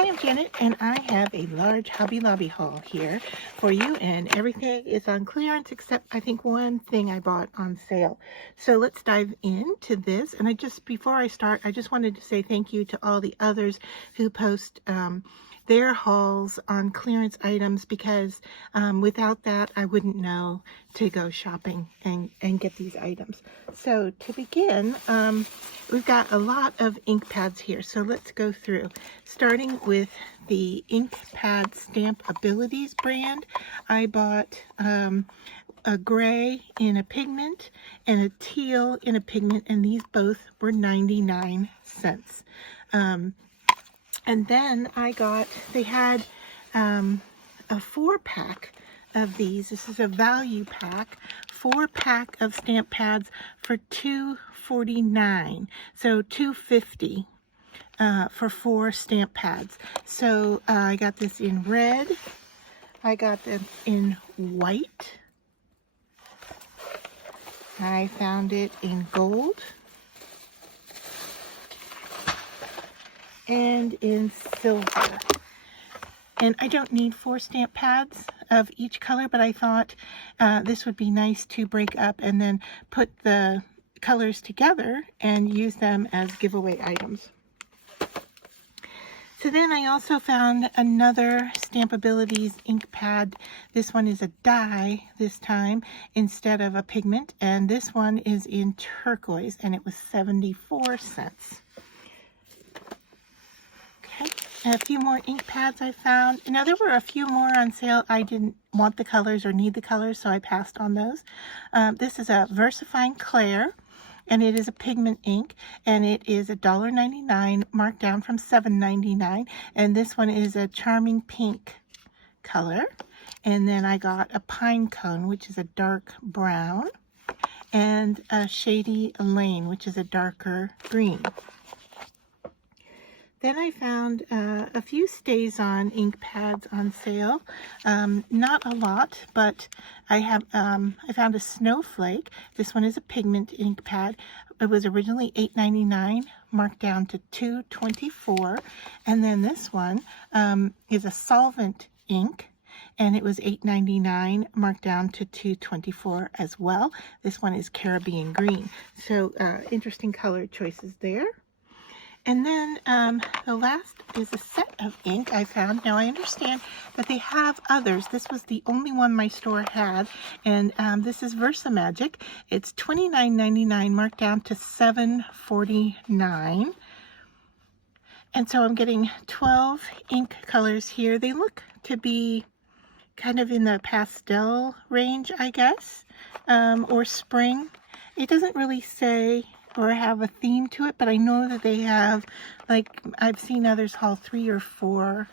Hi, I'm Janet, and I have a large Hobby Lobby haul here for you, and everything is on clearance except I think one thing I bought on sale. So let's dive into this. And before I start, I just wanted to say thank you to all the others who post their hauls on clearance items, because without that I wouldn't know to go shopping and get these items. So to begin, we've got a lot of ink pads here, so let's go through, starting with the Ink Pad Stamp Abilities brand. I bought a gray in a pigment and a teal in a pigment, and these both were 99 cents. And then they had a 4-pack of these. This is a value pack, 4-pack of stamp pads for $2.49. So $2.50 for 4 stamp pads. So I got this in red. I got them in white. I found it in gold. And in silver. And I don't need 4 stamp pads of each color, but I thought this would be nice to break up and then put the colors together and use them as giveaway items. So then I also found another Stamp Abilities ink pad. This one is a dye this time instead of a pigment, and this one is in turquoise, and it was 74 cents. A few more ink pads I found. Now, there were a few more on sale. I didn't want the colors or need the colors, so I passed on those. This is a VersaFine Clair, and it is a pigment ink, and it is $1.99, marked down from $7.99. And this one is a charming pink color. And then I got a Pine Cone, which is a dark brown, and a Shady Lane, which is a darker green. Then I found a few StazOn ink pads on sale. Not a lot, but I found a Snowflake. This one is a pigment ink pad. It was originally $8.99, marked down to $2.24. And then this one is a solvent ink, and it was $8.99, marked down to $2.24 as well. This one is Caribbean green. So interesting color choices there. And then the last is a set of ink I found. Now, I understand that they have others. This was the only one my store had, and this is Versamagic. It's $29.99, marked down to $7.49. And so I'm getting 12 ink colors here. They look to be kind of in the pastel range, I guess, or spring. It doesn't really say or have a theme to it, but I know that they have, like, I've seen others haul 3 or 4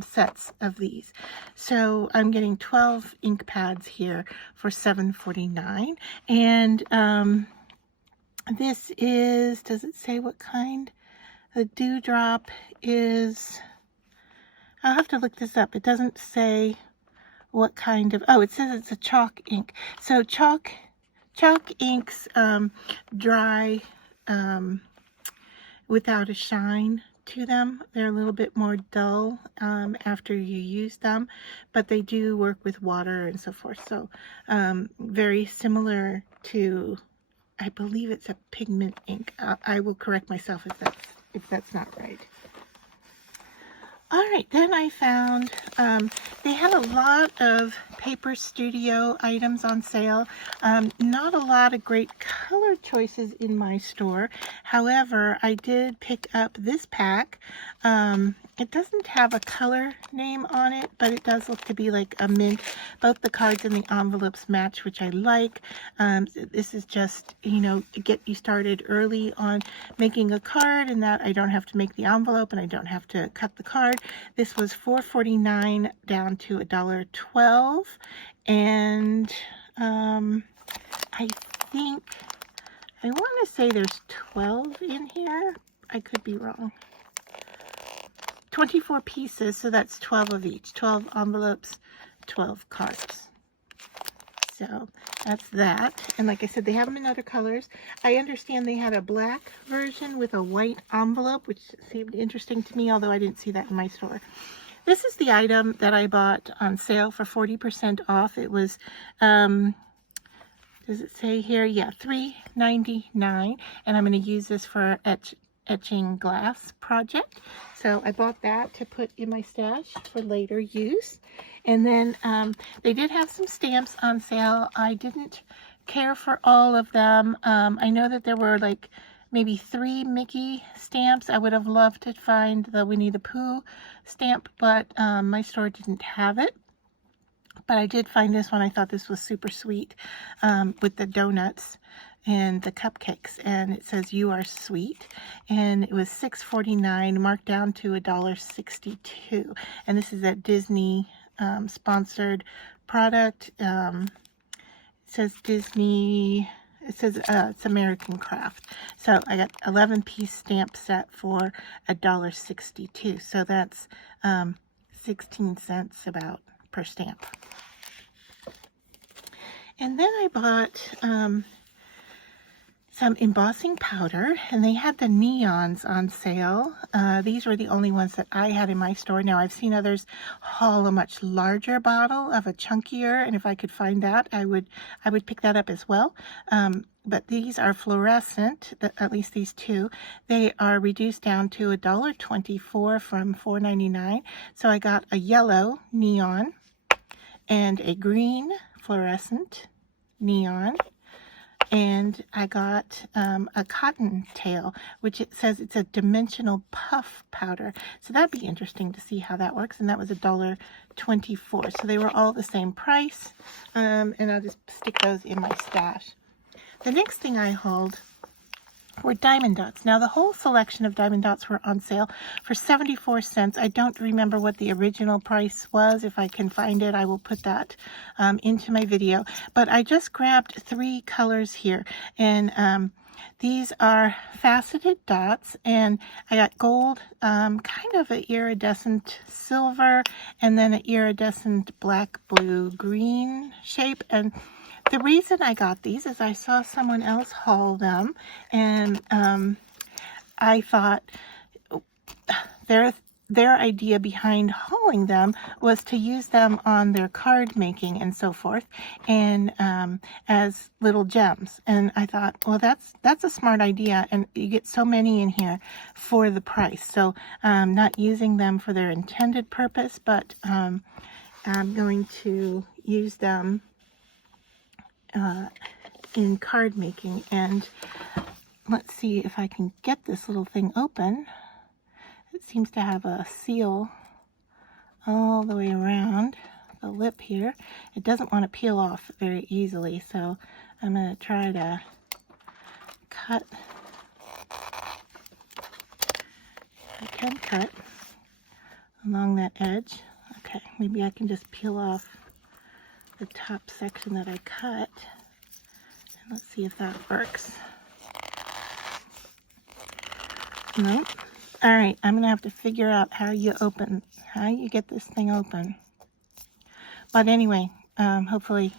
sets of these. So I'm getting 12 ink pads here for $7.49. And this is, does it say what kind? The Dewdrop is, I'll have to look this up. It doesn't say what kind of, oh, it says it's a chalk ink. So chalk inks dry without a shine to them. They're a little bit more dull after you use them, but they do work with water and so forth. So very similar to, I believe it's a pigment ink. I will correct myself if that's not right. All right, then I found they had a lot of Paper Studio items on sale. Not a lot of great color choices in my store. However, I did pick up this pack. It doesn't have a color name on it, but it does look to be like a mint. Both the cards and the envelopes match, which I like. This is just, to get you started early on making a card, and that I don't have to make the envelope and I don't have to cut the card. This was $4.49 down to $1.12, and I think, I want to say there's 12 in here. I could be wrong. 24 pieces, so that's 12 of each. 12 envelopes, 12 cards. So that's that. And like I said, they have them in other colors. I understand they had a black version with a white envelope, which seemed interesting to me, although I didn't see that in my store. This is the item that I bought on sale for 40% off. It was, does it say here? Yeah, $3.99. And I'm going to use this for etching glass project. So I bought that to put in my stash for later use. And then they did have some stamps on sale. I didn't care for all of them. I know that there were like maybe 3 Mickey stamps. I would have loved to find the Winnie the Pooh stamp, but my store didn't have it. But I did find this one. I thought this was super sweet with the donuts and the cupcakes, and it says "You are sweet," and it was $6.49, marked down to $1.62. And this is a Disney sponsored product. It says Disney. It says it's American Craft. So I got 11-piece stamp set for $1.62. So that's 16 cents about per stamp. And then I bought some embossing powder, and they had the neons on sale. These were the only ones that I had in my store. Now I've seen others haul a much larger bottle of a chunkier, and if I could find that, I would pick that up as well. But these are fluorescent, at least these two. They are reduced down to $1.24 from $4.99. So I got a yellow neon and a green fluorescent neon. And I got a cottontail, which it says it's a dimensional puff powder. So that'd be interesting to see how that works. And that was $1.24. So they were all the same price. And I'll just stick those in my stash. The next thing I hauled were diamond dots. Now the whole selection of diamond dots were on sale for 74 cents. I don't remember what the original price was. If I can find it, I will put that into my video. But I just grabbed 3 colors here, and these are faceted dots, and I got gold, kind of an iridescent silver, and then an iridescent black, blue, green shape. And the reason I got these is I saw someone else haul them, and I thought their idea behind hauling them was to use them on their card making and so forth, and as little gems. And I thought, well, that's a smart idea, and you get so many in here for the price. So not using them for their intended purpose, but I'm going to use them in card making. And let's see if I can get this little thing open. It seems to have a seal all the way around the lip here. It doesn't want to peel off very easily, so I'm going to try to cut. I can cut along that edge. Okay, maybe I can just peel off the top section that I cut. And let's see if that works. Nope. All right, I'm gonna have to figure out how you get this thing open. But anyway, hopefully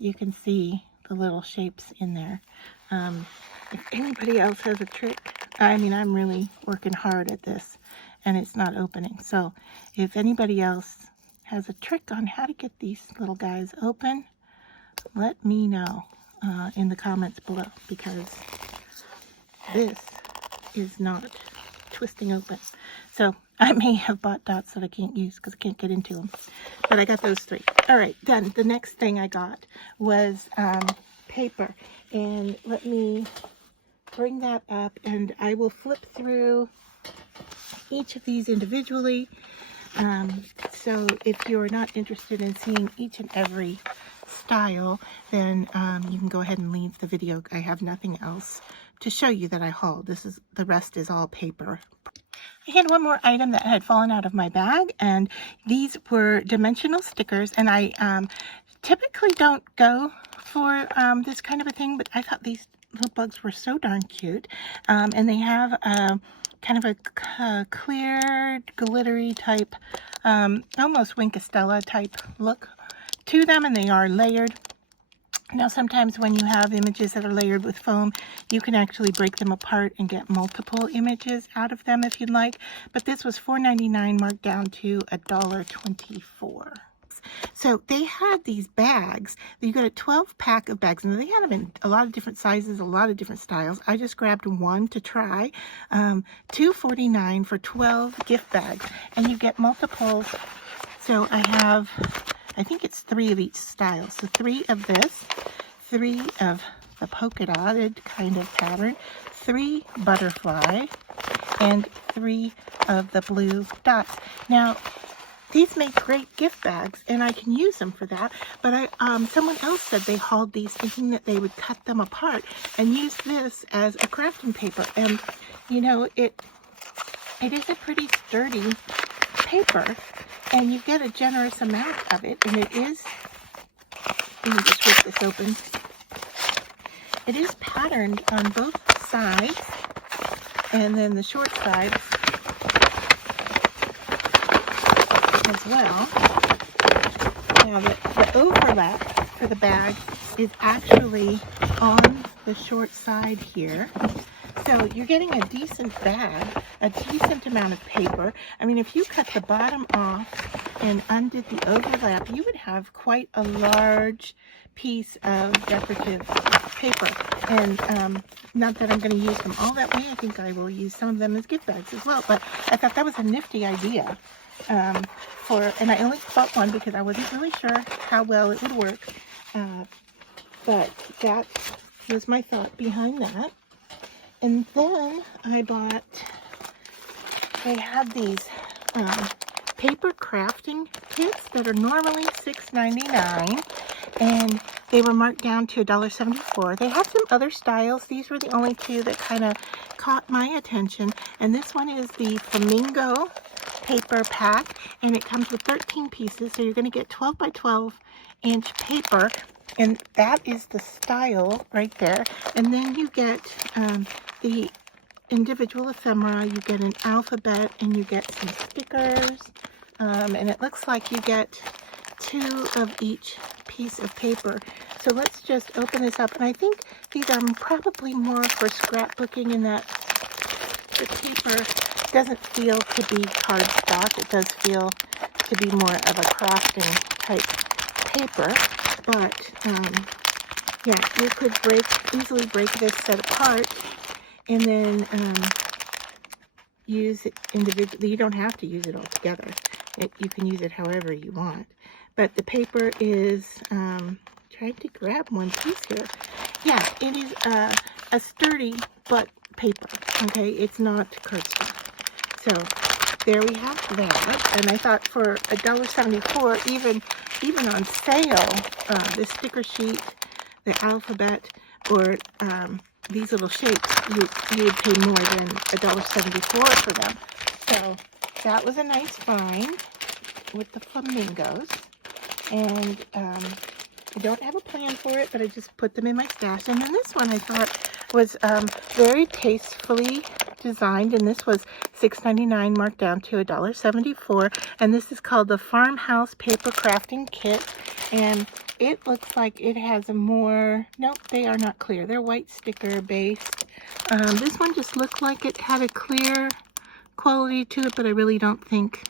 you can see the little shapes in there. If anybody else has a trick, I mean, I'm really working hard at this and it's not opening. So if anybody else has a trick on how to get these little guys open, let me know in the comments below, because this is not twisting open. So I may have bought dots that I can't use because I can't get into them, but I got those 3. All right, then the next thing I got was paper, and let me bring that up, and I will flip through each of these individually. So if you're not interested in seeing each and every style, then you can go ahead and leave the video. I have nothing else to show you that I hauled. The rest is all paper. I had one more item that had fallen out of my bag, and these were dimensional stickers, and I typically don't go for this kind of a thing, but I thought these little bugs were so darn cute. And they have kind of a clear, glittery type, almost Wink of Stella type look to them, and they are layered. Now, sometimes when you have images that are layered with foam, you can actually break them apart and get multiple images out of them if you'd like. But this was $4.99 marked down to $1.24. So they had these bags. You got a 12-pack of bags, and they had them in a lot of different sizes, a lot of different styles. I just grabbed one to try. $2.49 for 12 gift bags, and you get multiples. So I think it's 3 of each style. So 3 of this, 3 of the polka dotted kind of pattern, 3 butterfly, and 3 of the blue dots. Now, these make great gift bags, and I can use them for that. But someone else said they hauled these thinking that they would cut them apart and use this as a crafting paper. And, you know, it is a pretty sturdy paper, and you get a generous amount of it. And it is, let me just rip this open. It is patterned on both sides, and then the short side as well. Now the overlap for the bag is actually on the short side here. So you're getting a decent bag, a decent amount of paper. I mean, if you cut the bottom off and undid the overlap, you would have quite a large piece of decorative paper. And not that I'm going to use them all that way. I think I will use some of them as gift bags as well. But I thought that was a nifty idea. And I only bought one because I wasn't really sure how well it would work. But that was my thought behind that. And then they had these paper crafting kits that are normally $6.99, and they were marked down to $1.74. They have some other styles. These were the only 2 that kind of caught my attention. And this one is the Flamingo paper pack, and it comes with 13 pieces, so you're going to get 12 by 12 inch paper, and that is the style right there. And then you get the individual ephemera, you get an alphabet, and you get some stickers, and it looks like you get 2 of each piece of paper. So let's just open this up, and I think these are probably more for scrapbooking in that the paper doesn't feel to be cardstock. It does feel to be more of a crafting type paper, but yeah, you could easily break this set apart and then use it individually. You don't have to use it all together. You can use it however you want. But the paper is, trying to grab one piece here. Yeah, it is a sturdy but paper. Okay, it's not cardstock. So there we have that, and I thought for $1.74, even on sale, the sticker sheet, the alphabet, or these little shapes, you would pay more than $1.74 for them. So that was a nice find with the flamingos, and I don't have a plan for it, but I just put them in my stash. And then this one I thought was very tastefully designed, and this was $6.99 marked down to $1.74, and this is called the Farmhouse Paper Crafting Kit, and it looks like it has a more, nope, they are not clear, they're white sticker based. This one just looked like it had a clear quality to it, but I don't think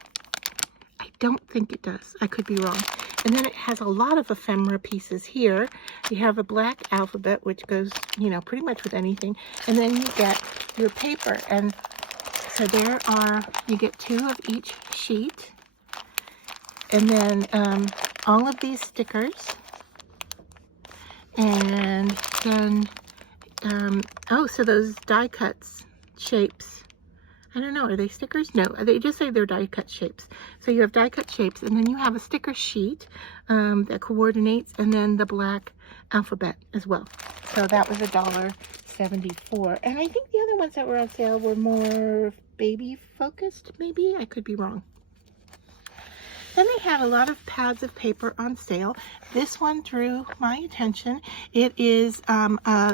it does. I could be wrong. And then it has a lot of ephemera pieces here. You have a black alphabet, which goes, you know, pretty much with anything. And then you get your paper. And so you get 2 of each sheet. And then all of these stickers. And then, so those die cuts shapes. I don't know, are they stickers? No, they just say they're die cut shapes. So you have die cut shapes, and then you have a sticker sheet that coordinates, and then the black alphabet as well. So that was $1.74. And I think the other ones that were on sale were more baby focused, maybe? I could be wrong. Then they had a lot of pads of paper on sale. This one drew my attention. It is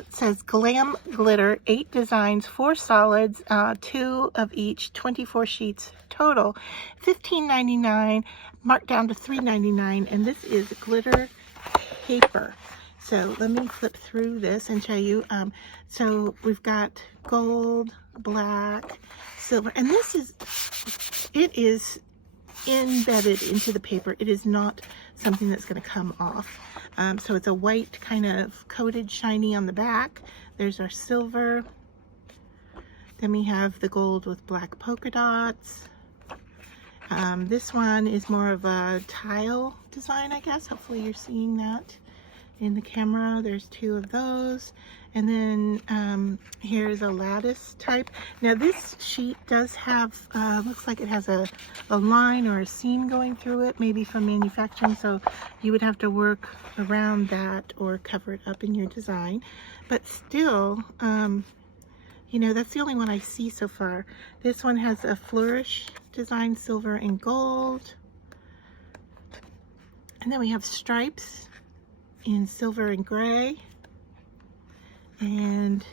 says Glam Glitter, 8 designs, 4 solids, 2 of each, 24 sheets total, $15.99, marked down to $3.99, and this is glitter paper. So let me flip through this and show you. So we've got gold, black, silver, and it is embedded into the paper. It is not something that's going to come off. So it's a white kind of coated shiny on the back. There's our silver. Then we have the gold with black polka dots. This one is more of a tile design, I guess. Hopefully you're seeing that in the camera. There's two of those. And then here's a lattice type. Now this sheet does have, looks like it has a line or a seam going through it, maybe from manufacturing, so you would have to work around that or cover it up in your design. But still, you know, that's the only one I see so far. This one has a flourish design, silver and gold. And then we have stripes in silver and gray. And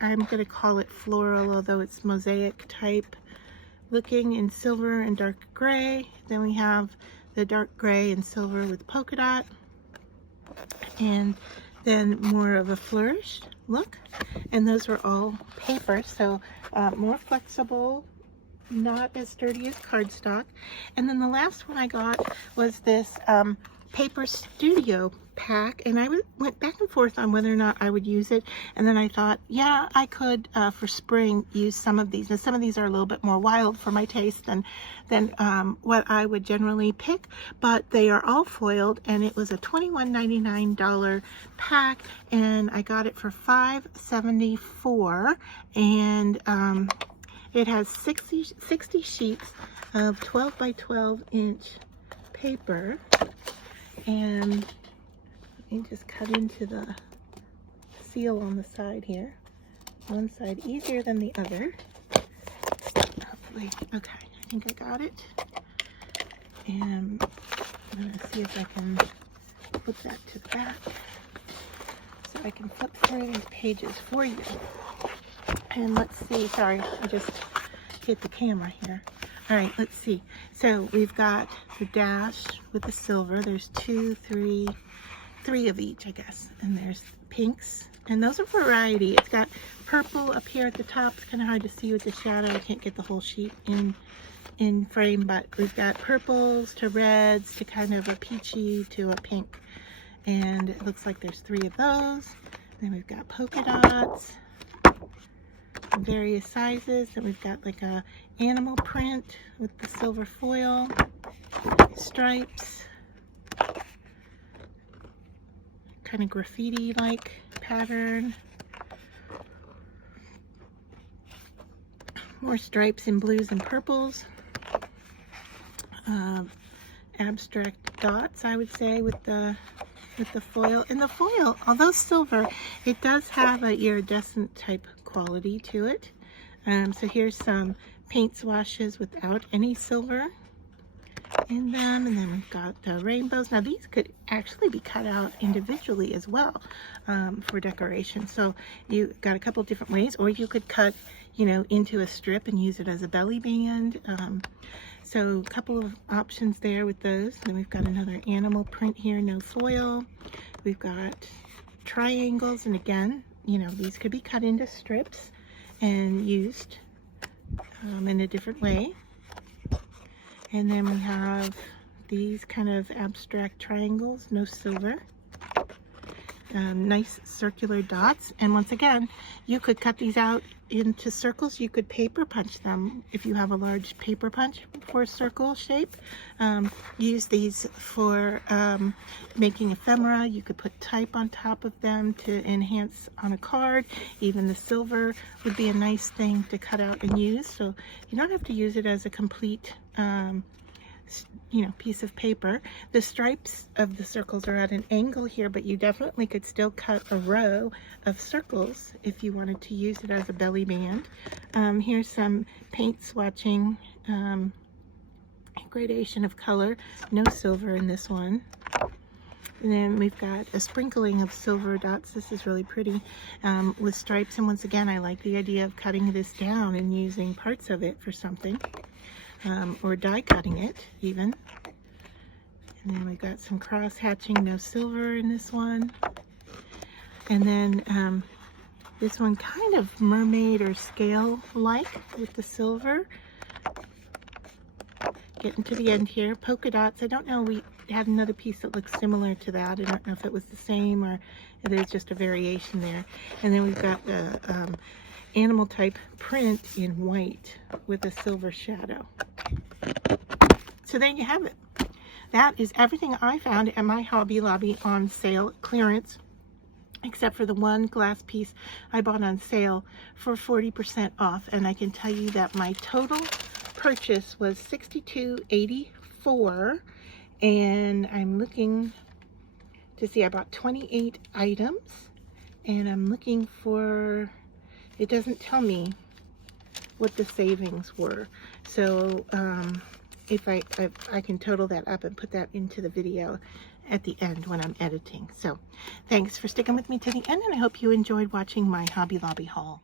I'm going to call it floral, although it's mosaic type looking in silver and dark gray. Then we have the dark gray and silver with polka dot. And then more of a flourished look. And those were all paper, so more flexible, not as sturdy as cardstock. And then the last one I got was this Paper Studio pack, and I went back and forth on whether or not I would use it, and then I thought, yeah, I could for spring use some of these. Now some of these are a little bit more wild for my taste than what I would generally pick, but they are all foiled, and it was a $21.99 pack, and I got it for $5.74, and it has 60 sheets of 12 by 12 inch paper. And let me just cut into the seal on the side here. One side easier than the other. Hopefully, okay, I think I got it. And I'm gonna see if I can flip that to the back so I can flip through these pages for you. And let's see, sorry, I just hit the camera here. All right, let's see. So we've got the dash with the silver. There's three of each, I guess. And there's pinks. And those are variety. It's got purple up here at the top. It's kind of hard to see with the shadow. I can't get the whole sheet in frame, but we've got purples to reds to kind of a peachy to a pink. And it looks like there's 3 of those. Then we've got polka dots. Various sizes. Then we've got like a animal print with the silver foil, stripes, kind of graffiti like pattern, more stripes in blues and purples, abstract dots, I would say, with the foil. And the foil, although silver, it does have a iridescent type quality to it. So here's some paint swashes without any silver in them, and then we've got the rainbows. Now these could actually be cut out individually as well for decoration. So you got a couple different ways, or you could cut, you know, into a strip and use it as a belly band. So a couple of options there with those. Then we've got another animal print here, no foil. We've got triangles, and again, you know, these could be cut into strips and used in a different way. And then we have these kind of abstract triangles, no silver. Nice circular dots. And once again, you could cut these out into circles. You could paper punch them if you have a large paper punch for a circle shape. Use these for making ephemera. You could put type on top of them to enhance on a card. Even the silver would be a nice thing to cut out and use. So you don't have to use it as a complete you know, piece of paper. The stripes of the circles are at an angle here, but you definitely could still cut a row of circles if you wanted to use it as a belly band. Here's some paint swatching, gradation of color, no silver in this one. And then we've got a sprinkling of silver dots. This is really pretty with stripes. And once again, I like the idea of cutting this down and using parts of it for something. Or die cutting it even. And then we got some cross hatching, no silver in this one. And then this one kind of mermaid or scale-like with the silver. Getting to the end here, polka dots. I don't know, we had another piece that looks similar to that. I don't know if it was the same or if there's just a variation there. And then we've got the animal type print in white with a silver shadow. So there you have it. That is everything I found at my Hobby Lobby on sale clearance, except for the one glass piece I bought on sale for 40% off. And I can tell you that my total purchase was $62.84, and I'm looking to see, I bought 28 items, and I'm looking for, it doesn't tell me what the savings were. So if I can total that up and put that into the video at the end when I'm editing. So thanks for sticking with me to the end, and I hope you enjoyed watching my Hobby Lobby haul.